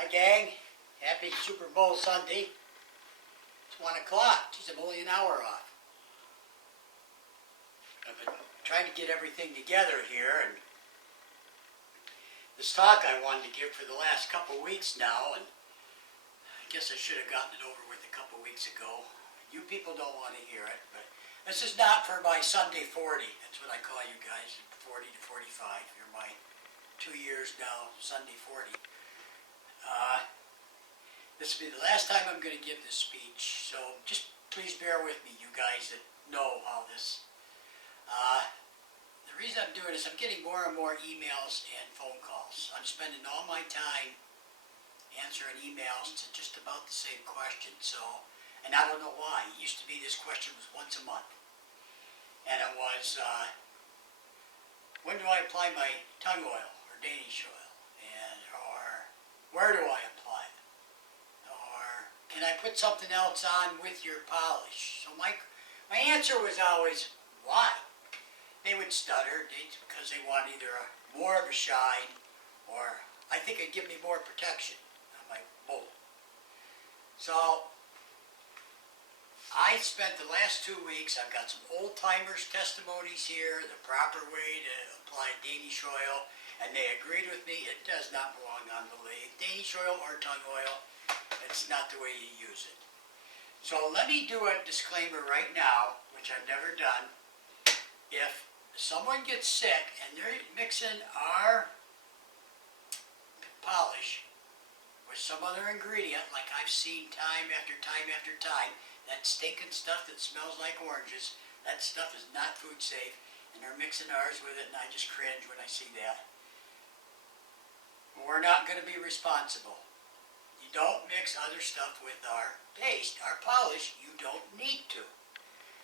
Hi gang, happy Super Bowl Sunday. It's 1 o'clock, geez, I'm only an hour off. I've been trying to get everything together here, and this talk I wanted to give for the last couple weeks now, and I guess I should have gotten it over with a couple weeks ago. You people don't want to hear it, but this is not for my Sunday 40. That's what I call you guys, 40 to 45. You're my 2 years now, Sunday 40. This will be the last time I'm going to give this speech, so just please bear with me, you guys that know all this. The reason I'm doing this, I'm getting more and more emails and phone calls. I'm spending all my time answering emails to just about the same question, and I don't know why. It used to be this question was once a month, and it was, when do I apply my tongue oil or Danish oil, or where do I apply it, or can I put something else on with your polish? So my answer was always, why? They would stutter because they want either more of a shine, or I think it'd give me more protection on my bullet. So I spent the last 2 weeks, I've got some old timers testimonies here, the proper way to apply Danish oil, and they agreed with me it does not belong on the lathe. Danish oil or tongue oil, it's not the way you use it. So let me do a disclaimer right now, which I've never done. If someone gets sick and they're mixing our polish with some other ingredient, like I've seen time after time after time, that stinking stuff that smells like oranges, that stuff is not food safe, and they're mixing ours with it, and I just cringe when I see that. We're not going to be responsible. You don't mix other stuff with our paste, our polish. You don't need to.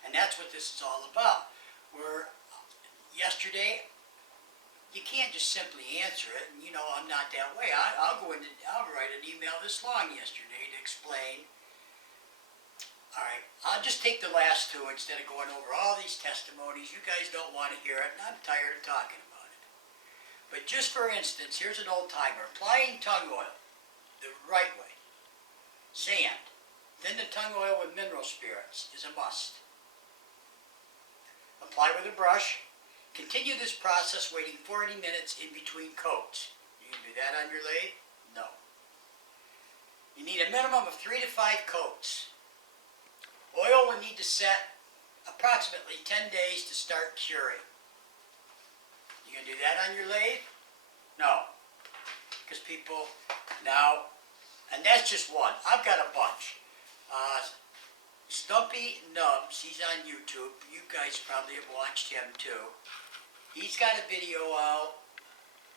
And that's what this is all about. Yesterday, you can't just simply answer it, and you know I'm not that way. I'll write an email this long yesterday to explain. Alright, I'll just take the last two instead of going over all these testimonies. You guys don't want to hear it, and I'm tired of talking about it. But just for instance, here's an old timer. Applying tongue oil the right way. Sand. Then the tongue oil with mineral spirits is a must. Apply with a brush. Continue this process waiting 40 minutes in between coats. You can do that on your lathe? No. You need a minimum of 3 to 5 coats. Oil will need to set approximately 10 days to start curing. You can do that on your lathe? No. Because people now, and that's just one. I've got a bunch. Stumpy Nubs, he's on YouTube. You guys probably have watched him too. He's got a video out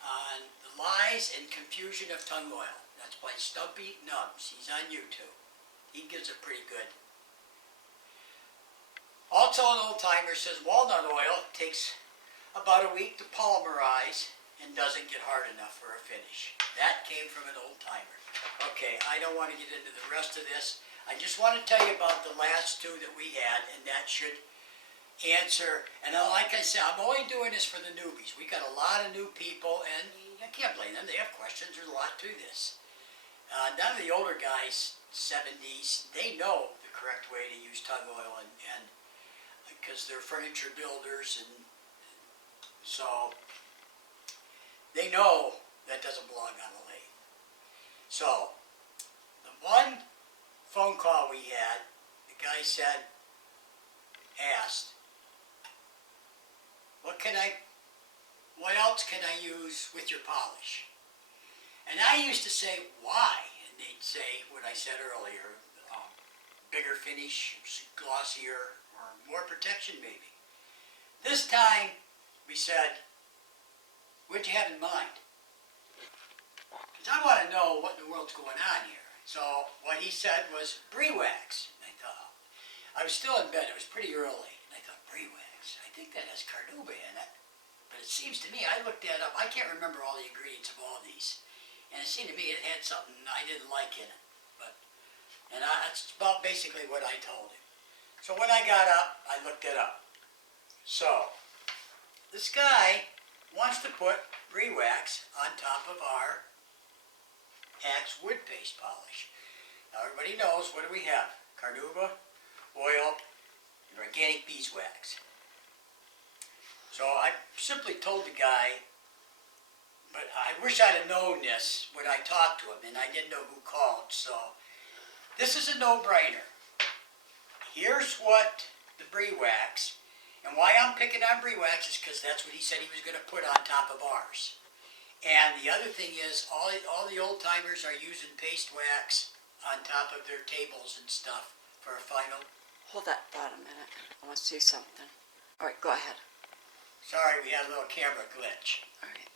on the lies and confusion of tongue oil. That's by Stumpy Nubs. He's on YouTube. He gives it pretty good. Also an old timer says walnut oil takes about a week to polymerize and doesn't get hard enough for a finish. That came from an old timer. Okay, I don't want to get into the rest of this. I just want to tell you about the last two that we had, and that should answer. And like I said, I'm only doing this for the newbies. We got a lot of new people, and I can't blame them. They have questions. There's a lot to this. None of the older guys, 70s, they know the correct way to use tongue oil, and because they're furniture builders, and so they know that doesn't belong on the lathe. So the one phone call we had, the guy asked, what else can I use with your polish? And I used to say, why? And they'd say what I said earlier, bigger finish, glossier, or more protection maybe. This time, we said, what'd you have in mind? Because I want to know what in the world's going on here. So what he said was brie wax. And I thought, I was still in bed, it was pretty early, and I thought, brie wax, I think that has carnauba in it. But it seems to me, I looked that up, I can't remember all the ingredients of all these. And it seemed to me it had something I didn't like in it. That's about basically what I told him. So when I got up, I looked it up. So, this guy wants to put brie wax on top of our Axe wood paste polish. Now everybody knows, what do we have? Carnauba, oil, and organic beeswax. So I simply told the guy, but I wish I'd have known this when I talked to him, and I didn't know who called, so this is a no-brainer. Here's what the brie wax, and why I'm picking on brie wax is because that's what he said he was going to put on top of ours. And the other thing is, all the old-timers are using paste wax on top of their tables and stuff for a final. Hold that thought a minute. I want to see something. All right, go ahead. Sorry, we had a little camera glitch. All right.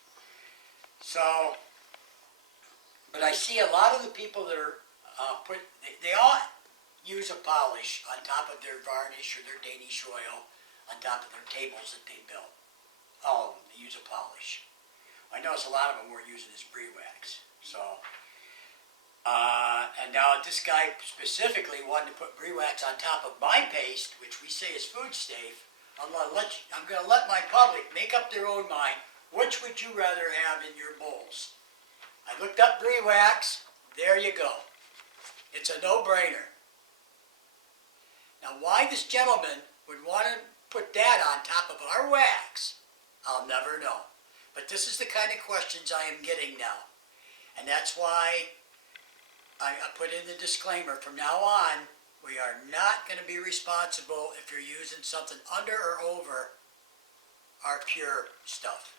So, but I see a lot of the people that are they all use a polish on top of their varnish or their Danish oil on top of their tables that they built. All of them, they use a polish. I notice a lot of them were using this brie wax. So, and now this guy specifically wanted to put brie wax on top of my paste, which we say is food safe. I'm going to let my public make up their own mind. Which would you rather have in your bowls? I looked up brie wax. There you go. It's a no-brainer. Now, why this gentleman would want to put that on top of our wax, I'll never know. But this is the kind of questions I am getting now. And that's why I put in the disclaimer. From now on, we are not going to be responsible if you're using something under or over our pure stuff.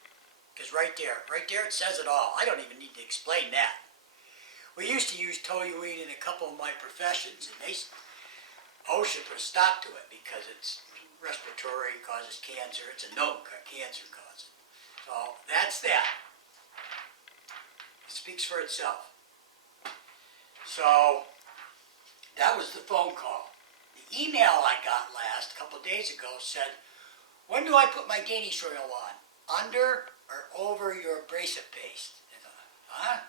Because right there it says it all. I don't even need to explain that. We used to use toluene in a couple of my professions, and OSHA put a stop to it because it's respiratory, causes cancer. It's a known cancer causing. So that's that. It speaks for itself. So that was the phone call. The email I got a couple of days ago said, when do I put my Danish oil on? Under or over your abrasive paste? And,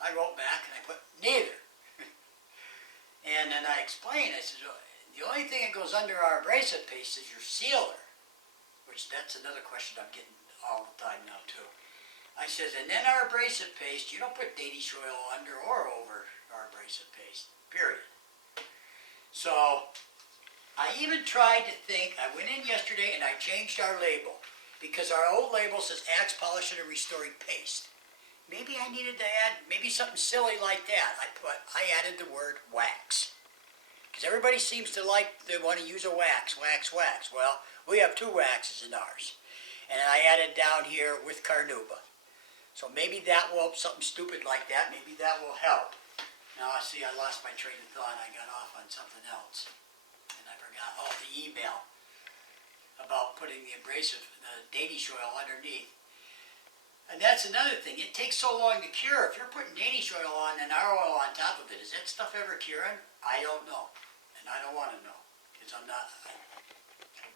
I wrote back and I put neither. And then I explained, I said, the only thing that goes under our abrasive paste is your sealer, which that's another question I'm getting all the time now too. I says, and then our abrasive paste, you don't put Danish oil under or over our abrasive paste, period. So I even tried to think, I went in yesterday and I changed our label because our old label says Axe Polishing and Restoring Paste. Maybe I needed to add, maybe something silly like that. I added the word wax. Because everybody seems to they want to use a wax. Well, we have two waxes in ours. And I added down here with Carnauba. So maybe that will, something stupid like that, maybe that will help. Now I see I lost my train of thought. I got off on something else. And I forgot, the email about putting the Danish oil underneath. And that's another thing. It takes so long to cure. If you're putting Danish oil on and our oil on top of it, is that stuff ever curing? I don't know. And I don't want to know. Because I'm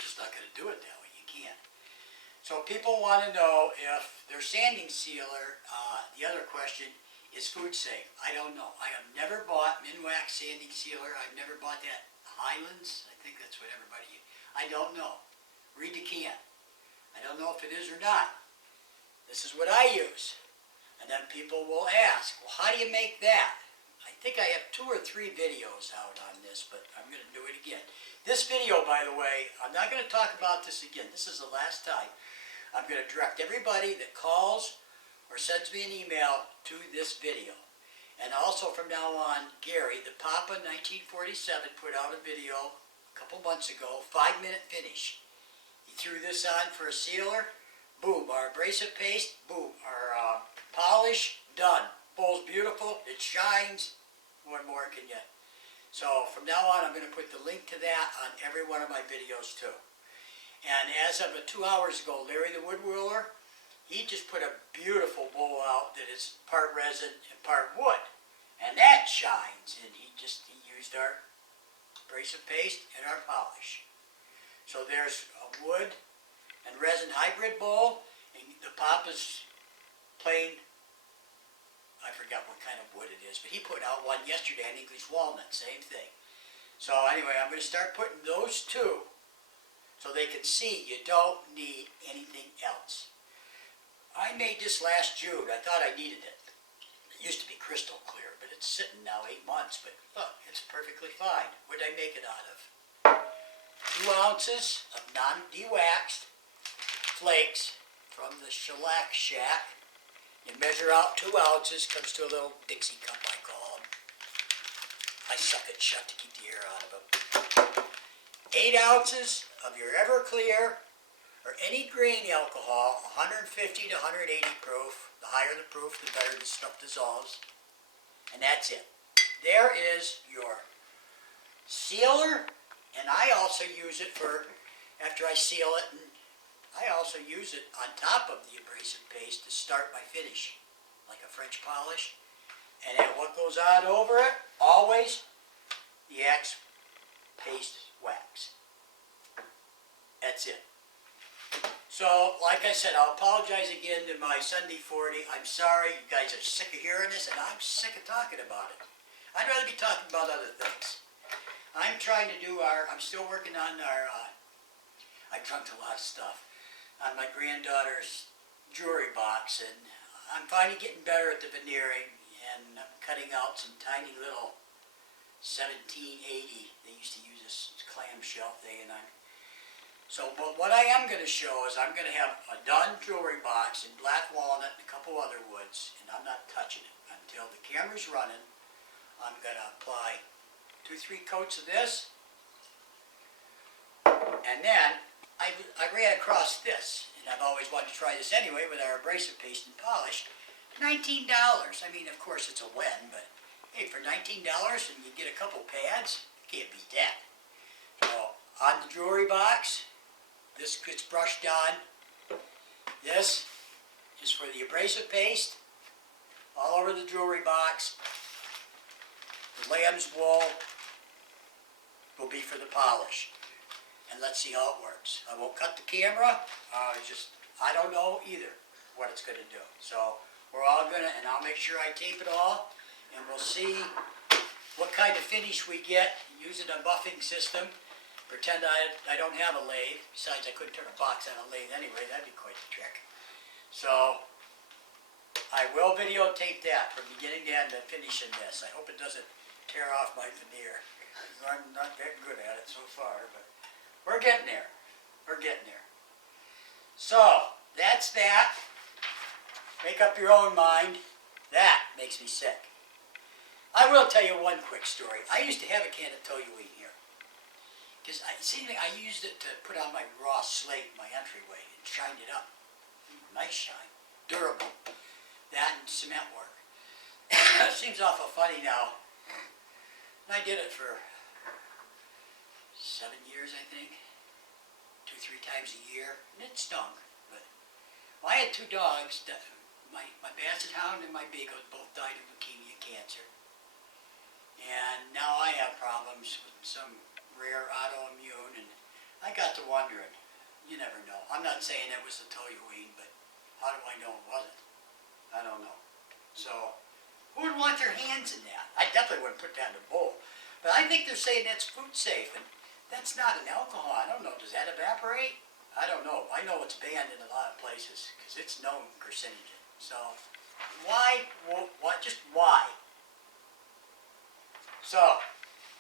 just not going to do it that way. You can't. So people want to know if their sanding sealer, the other question, is food safe. I don't know. I have never bought Minwax sanding sealer. I've never bought that Highlands. I think that's what everybody uses. I don't know. Read the can. I don't know if it is or not. This is what I use. And then people will ask, well, how do you make that? I think I have 2 or 3 videos out on this, but I'm going to do it again. This video, by the way, I'm not going to talk about this again. This is the last time. I'm going to direct everybody that calls or sends me an email to this video. And also from now on, Gary, the Papa 1947, put out a video a couple months ago, 5-minute finish. He threw this on for a sealer. Boom, our abrasive paste, boom, our polish, done. Bowl's beautiful, it shines. What more can you? So from now on, I'm going to put the link to that on every one of my videos too. And as of 2 hours ago, Larry the Woodwheeler, he just put a beautiful bowl out that is part resin and part wood. And that shines. And he used our abrasive paste and our polish. So there's a wood and resin hybrid bowl, and the Papa's plain, I forgot what kind of wood it is, but he put out one yesterday on English walnut, same thing. So anyway, I'm going to start putting those 2 so they can see you don't need anything else. I made this last June. I thought I needed it. It used to be crystal clear, but it's sitting now 8 months, but look, it's perfectly fine. What did I make it out of? 2 ounces of non-dewaxed flakes from the Shellac Shack. You measure out 2 ounces, comes to a little Dixie cup, I call them. I suck it shut to keep the air out of them. 8 ounces of your Everclear or any grain alcohol, 150 to 180 proof. The higher the proof, the better the stuff dissolves. And that's it. There is your sealer, and I also use it for, after I seal it, and I also use it on top of the abrasive paste to start my finish, like a French polish. And then what goes on over it? Always the Axe paste wax. That's it. So, like I said, I'll apologize again to my Sunday 40. I'm sorry, you guys are sick of hearing this, and I'm sick of talking about it. I'd rather be talking about other things. I'm trying to do I'm still working on I trunked a lot of stuff on my granddaughter's jewelry box, and I'm finally getting better at the veneering, and I'm cutting out some tiny little 1780. They used to use this clamshell thing, and but what I am going to show is I'm going to have a done jewelry box in black walnut and a couple other woods, and I'm not touching it until the camera's running. I'm going to apply 2-3 coats of this, and then I ran across this, and I've always wanted to try this anyway with our abrasive paste and polish. $19. I mean, of course it's a when, but hey, for $19 and you get a couple pads, you can't beat that. So on the jewelry box, this gets brushed on. This is for the abrasive paste, all over the jewelry box. The lamb's wool will be for the polish. And let's see how it works. I won't cut the camera. I don't know either what it's going to do. So we're all going to, and I'll make sure I tape it all, and we'll see what kind of finish we get. Use it on buffing system. Pretend I don't have a lathe. Besides, I couldn't turn a box on a lathe anyway. That'd be quite the trick. So I will videotape that from beginning to end and finishing this. I hope it doesn't tear off my veneer. I'm not that good at it so far, but we're getting there. We're getting there. So that's that. Make up your own mind. That makes me sick. I will tell you one quick story. I used to have a can of toluene here. Because I used it to put on my raw slate, my entryway, and shined it up. Nice shine. Durable. That and cement work. Seems awful funny now. And I did it for 7 years, I think. 2-3 times a year. And it stung. But I had 2 dogs. My Basset Hound and my Beagle both died of leukemia cancer. And now I have problems with some rare autoimmune, and I got to wondering, you never know. I'm not saying it was the toluene, but how do I know it wasn't? I don't know. So, who would want their hands in that? I definitely wouldn't put that in a bowl. But I think they're saying that's food safe, and that's not an alcohol. I don't know. Does that evaporate? I don't know. I know it's banned in a lot of places, because it's known carcinogen. So, why? Just why? So,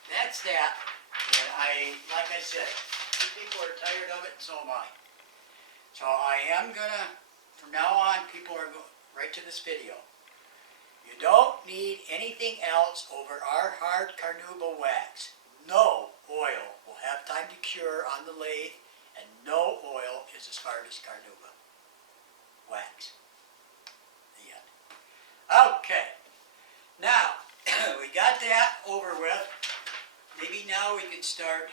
that's that. And like I said, people are tired of it, and so am I. So I am gonna, from now on, people are going right to this video. You don't need anything else over our hard carnauba wax. No oil will have time to cure on the lathe, and no oil is as hard as carnauba wax. The end. Okay. Now, we got that over with. Maybe now we can start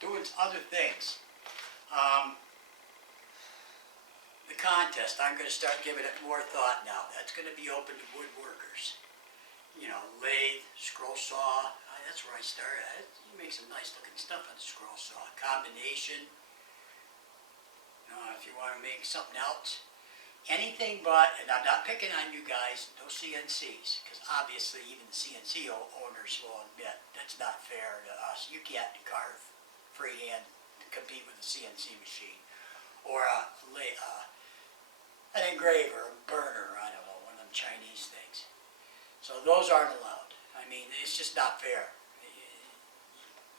doing other things. The contest, I'm going to start giving it more thought now. That's going to be open to woodworkers. You know, lathe, scroll saw. That's where I started. You make some nice looking stuff on the scroll saw. Combination. If you want to make something else. Anything but, and I'm not picking on you guys, no CNCs, because obviously even the CNC owners will admit that's not fair to us. You can't carve freehand to compete with a CNC machine. Or an engraver, a burner, I don't know, one of them Chinese things. So those aren't allowed. I mean, it's just not fair.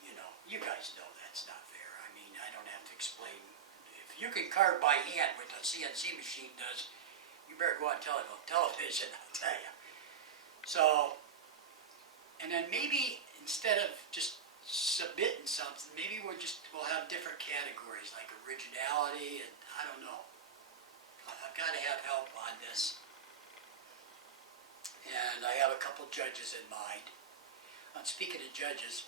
You know, you guys know that's not fair. I mean, I don't have to explain. If you can carve by hand what the CNC machine does, you better go on television, I'll tell you. So, and then maybe instead of just submitting something, maybe we'll have different categories like originality and I don't know. I've got to have help on this. And I have a couple judges in mind. Speaking of judges,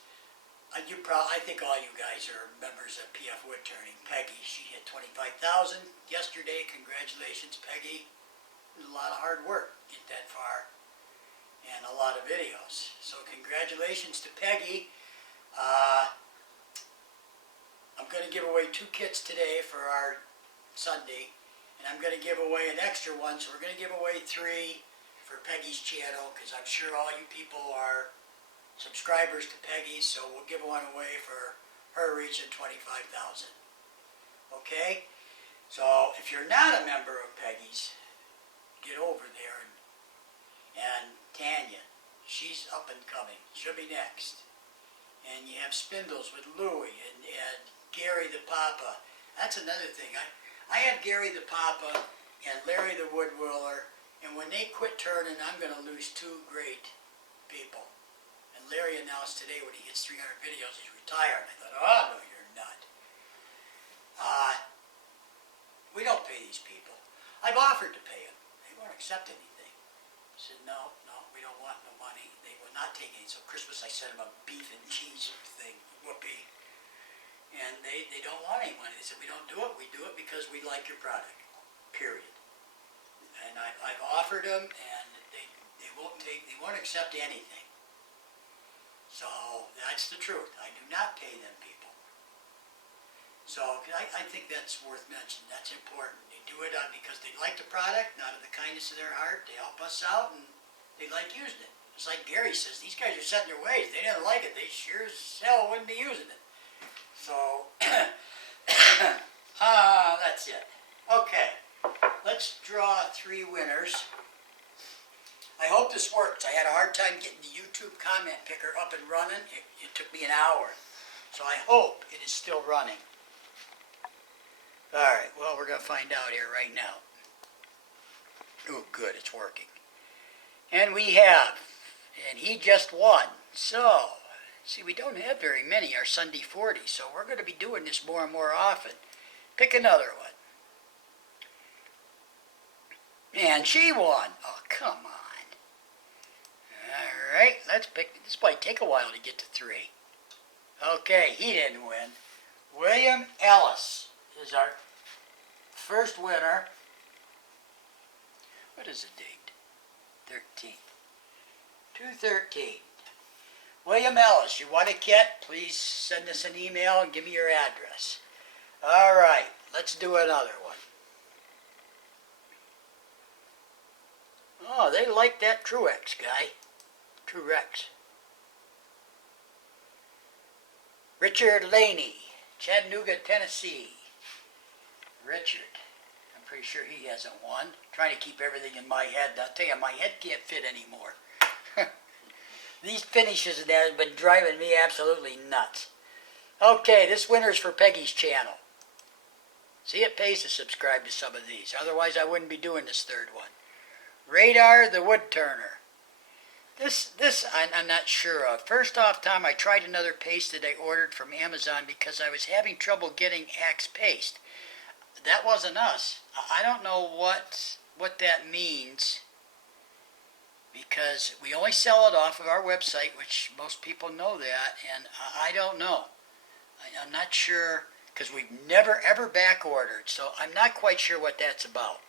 I think all you guys are members of PF Woodturning. Peggy, she hit 25,000 yesterday. Congratulations, Peggy. It was a lot of hard work to get that far. And a lot of videos. So congratulations to Peggy. I'm going to give away 2 kits today for our Sunday. And I'm going to give away an extra one. So we're going to give away 3 for Peggy's channel, because I'm sure all you people are subscribers to Peggy, so we'll give one away for her reaching 25,000. Okay? So if you're not a member of Peggy's, get over there. And Tanya, she's up and coming. She'll be next. And you have Spindles with Louie and Gary the Papa. That's another thing. I have Gary the Papa and Larry the Woodwiller. And when they quit turning, I'm going to lose 2 great people. And Larry announced today when he gets 300 videos, he's retired. I thought, oh, no, you're not. We don't pay these people. I've offered to pay them. They won't accept anything. I said, no, we don't want no money. They will not take any. So Christmas, I sent them a beef and cheese thing, whoopee. And they don't want any money. They said, we don't do it. We do it because we like your product, period. And I've offered them, and they won't accept anything. So that's the truth. I do not pay them people. So I think that's worth mentioning. That's important. They do it because they like the product, out of the kindness of their heart. They help us out, and they like using it. It's like Gary says, these guys are set in their ways. They didn't like it. They sure as hell wouldn't be using it. So, that's it. Okay. Let's draw 3 winners. I hope this works. I had a hard time getting the YouTube comment picker up and running. It took me an hour. So I hope it is still running. Alright, well, we're going to find out here right now. Oh, good, it's working. And we have, and he just won. So, see, we don't have very many, our Sunday 40, so we're going to be doing this more and more often. Pick another one. And she won. Oh, come on. Alright, let's pick. This might take a while to get to 3. Okay, he didn't win. William Ellis is our first winner. What is the date? 13th. 2/13. William Ellis, you want a kit? Please send us an email and give me your address. Alright, let's do another one. Oh, they like that Truex guy. Truex. Richard Laney, Chattanooga, Tennessee. Richard. I'm pretty sure he hasn't won. Trying to keep everything in my head. I'll tell you, my head can't fit anymore. These finishes and that have been driving me absolutely nuts. Okay, this winner's for Peggy's channel. See, it pays to subscribe to some of these. Otherwise, I wouldn't be doing this 3rd one. Radar the Woodturner. This I'm not sure of. First off, Tom, I tried another paste that I ordered from Amazon because I was having trouble getting Axe paste. That wasn't us. I don't know what that means, because we only sell it off of our website, which most people know that, and I don't know. I'm not sure, because we've never ever back ordered, so I'm not quite sure what that's about.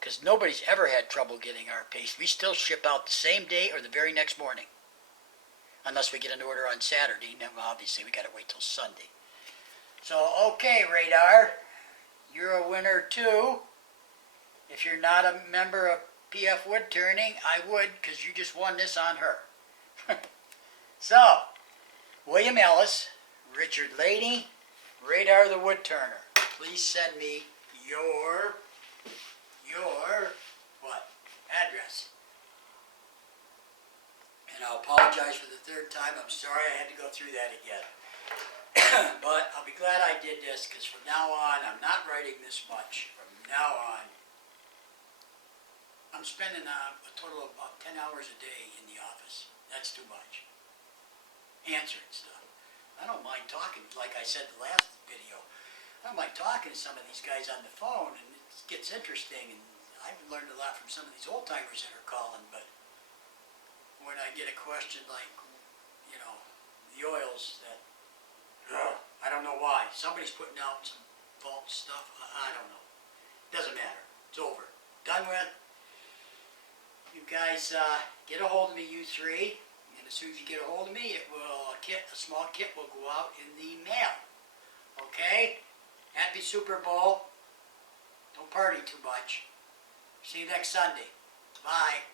Because nobody's ever had trouble getting our paste. We still ship out the same day or the very next morning. Unless we get an order on Saturday, then obviously we got to wait till Sunday. So, okay, Radar, you're a winner too. If you're not a member of PF Woodturning, I would, because you just won this on her. So, William Ellis, Richard Laney, Radar the Woodturner. Please send me your what? address. And I'll apologize for the third time. I'm sorry I had to go through that again. But I'll be glad I did this, because from now on, I'm not writing this much. From now on, I'm spending a total of about 10 hours a day in the office. That's too much. Answering stuff. I don't mind talking, like I said the last video. I don't mind talking to some of these guys on the phone, and it gets interesting, and I've learned a lot from some of these old timers that are calling, but when I get a question like, you know, the oils that, I don't know why. Somebody's putting out some false stuff. I don't know. Doesn't matter. It's over. Done with. You guys get a hold of me, you three. And as soon as you get a hold of me, a small kit will go out in the mail. Okay? Happy Super Bowl. Don't party too much. See you next Sunday. Bye.